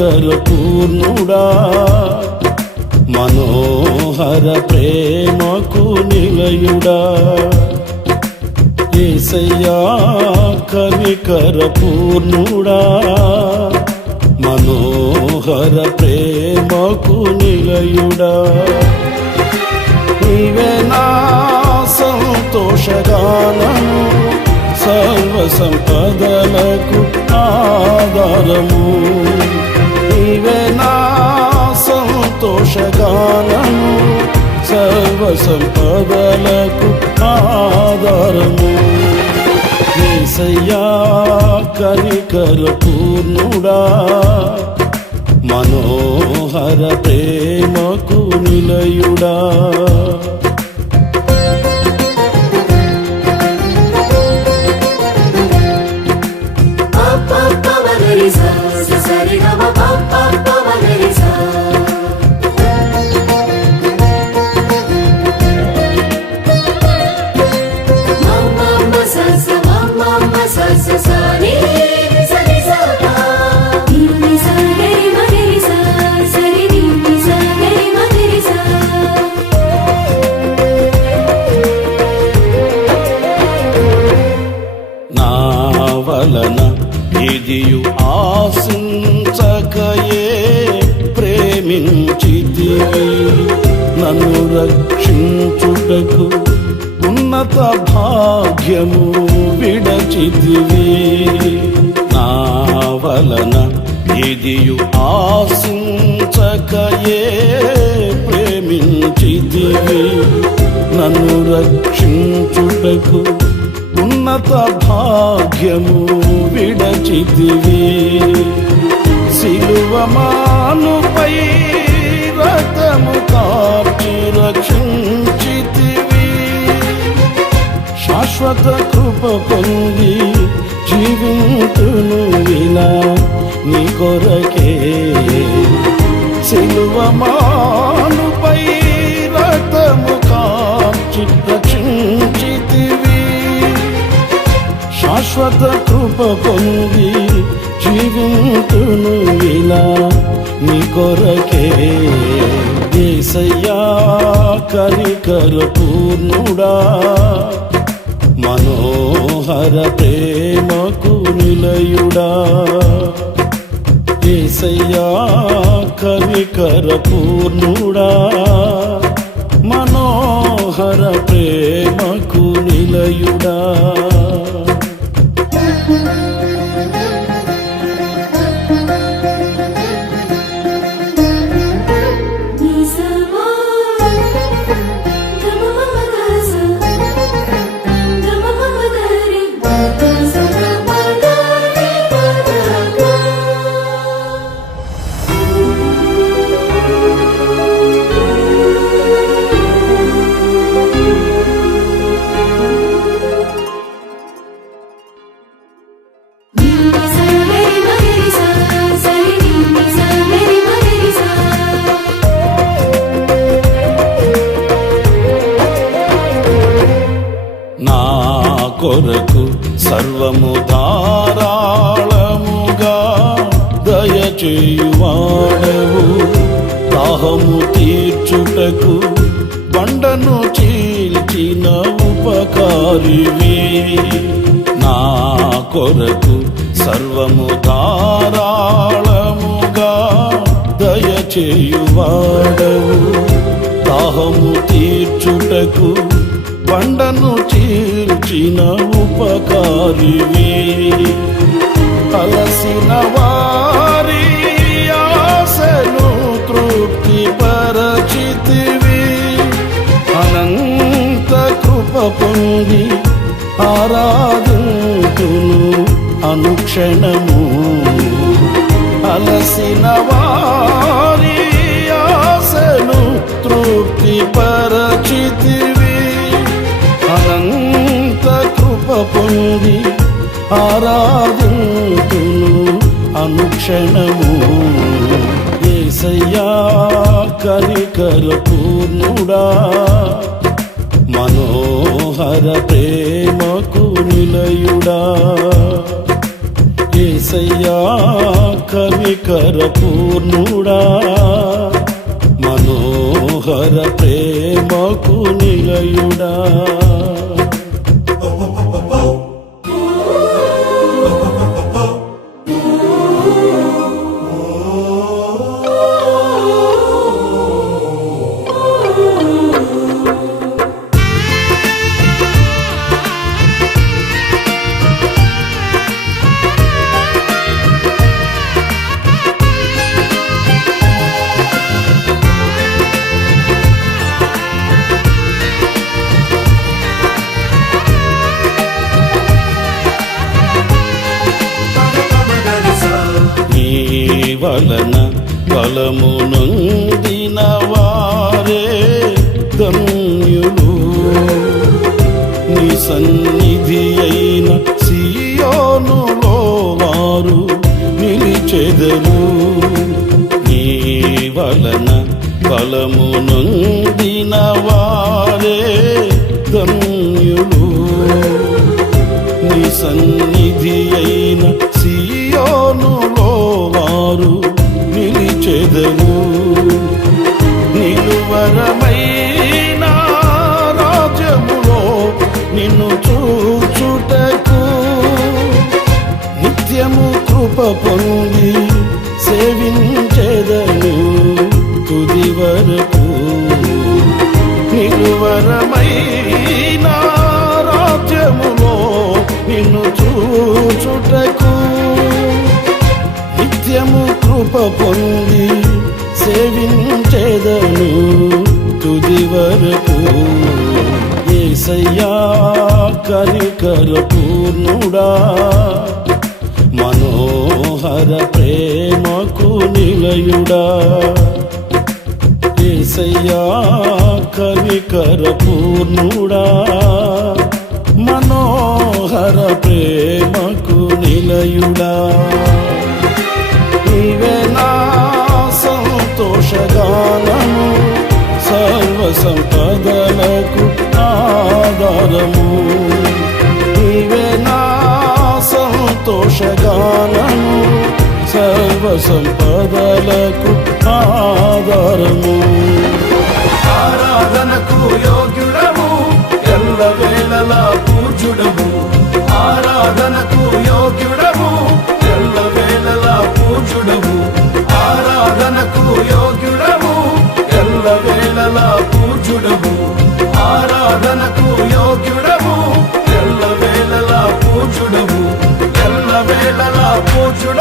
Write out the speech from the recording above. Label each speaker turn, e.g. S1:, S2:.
S1: ఏసయ్యా పూర్ణుడా మనోహర ప్రేమకు నిలయుడా. ఏసయ్యా కనికర పూర్ణుడా మనోహర ప్రేమకు నిలయుడా. నీవే నా సంతోషగానము సర్వ సంపదలకు ఆధారము. సంతోషగానము సర్వ సంపదలకు ఆధారము. ఏసయ్యా కనికర పూర్ణుడా మనోహర ప్రేమకు నిలయుడా. నా వలన ఇదియు ఆశించకయే ప్రేమించితివి. నన్ను రక్షించుటకు ఉన్నత భాగ్యము విడచితివి. నా వలన ఇదియు ఆశించకయే ప్రేమించితివి. నన్ను రక్షించుటకు ఉన్నత భాగ్యము విడచితివి. సిలువమానుపై శాశ్వత కృప పొంది జీవింతును ఇలా నీ కొరకే. సిలువమానుపై రథము కార్చి రక్షించితివి శాశ్వత కృప పొంది జీవింతును ఇలా నీ కొరకే. ఏసయ్యా కరికర పూర్ణుడా. మనోహర ప్రేమకు నిలయుడా? ఏసయ్యా కవికర పూర్ణుడా? మనోహర ప్రేమకు నిలయుడా? దాహము తీర్చుటకు బండను చీల్చిన ఉపకారివి. నా కొరకు సర్వము ధారాళముగా దయచేయువాడవు. దాహము తీర్చుటకు బండను చీల్చిన ఉపకారివి. అలసిన వారి కృప పొంది ఆరాధింతును అనుక్షణము. అలసిన వారి ఆశను తృప్తి పరచితివి అనంత కృప పొంది ఆరాధింతును అనుక్షణము. ఏసయ్యా కరికర పూర్ణుడా మనోహర ప్రేమకు నిలయుడా? ఏసయ్యా కవికర పూర్ణుడా? మనోహర ప్రేమకు నిలయుడా? వలన బలము నొందిన వారే ధన్యులు. నీ సన్నిధి అయిన సియోనులో వారు నిలిచెదరు. నీ వలన బలము నొందిన వారే ధన్యులు. నీ సన్నిధి అయిన నిత్యము కృప పొంది సేవించేదను తుది వరకు. ఏసయ్యా కనికర పూర్ణుడా మనోహర ప్రేమకు నిలయుడా. ఏసయ్యా కరికర పూర్ణుడా మనోహర ప్రేమకు నిలయుడా. నీవే నా సంతోషగానము సర్వ సంపదలకు ఆధారము నీవే నా సంతోషగానము సర్వ సంపదలకు ఆధారము
S2: don't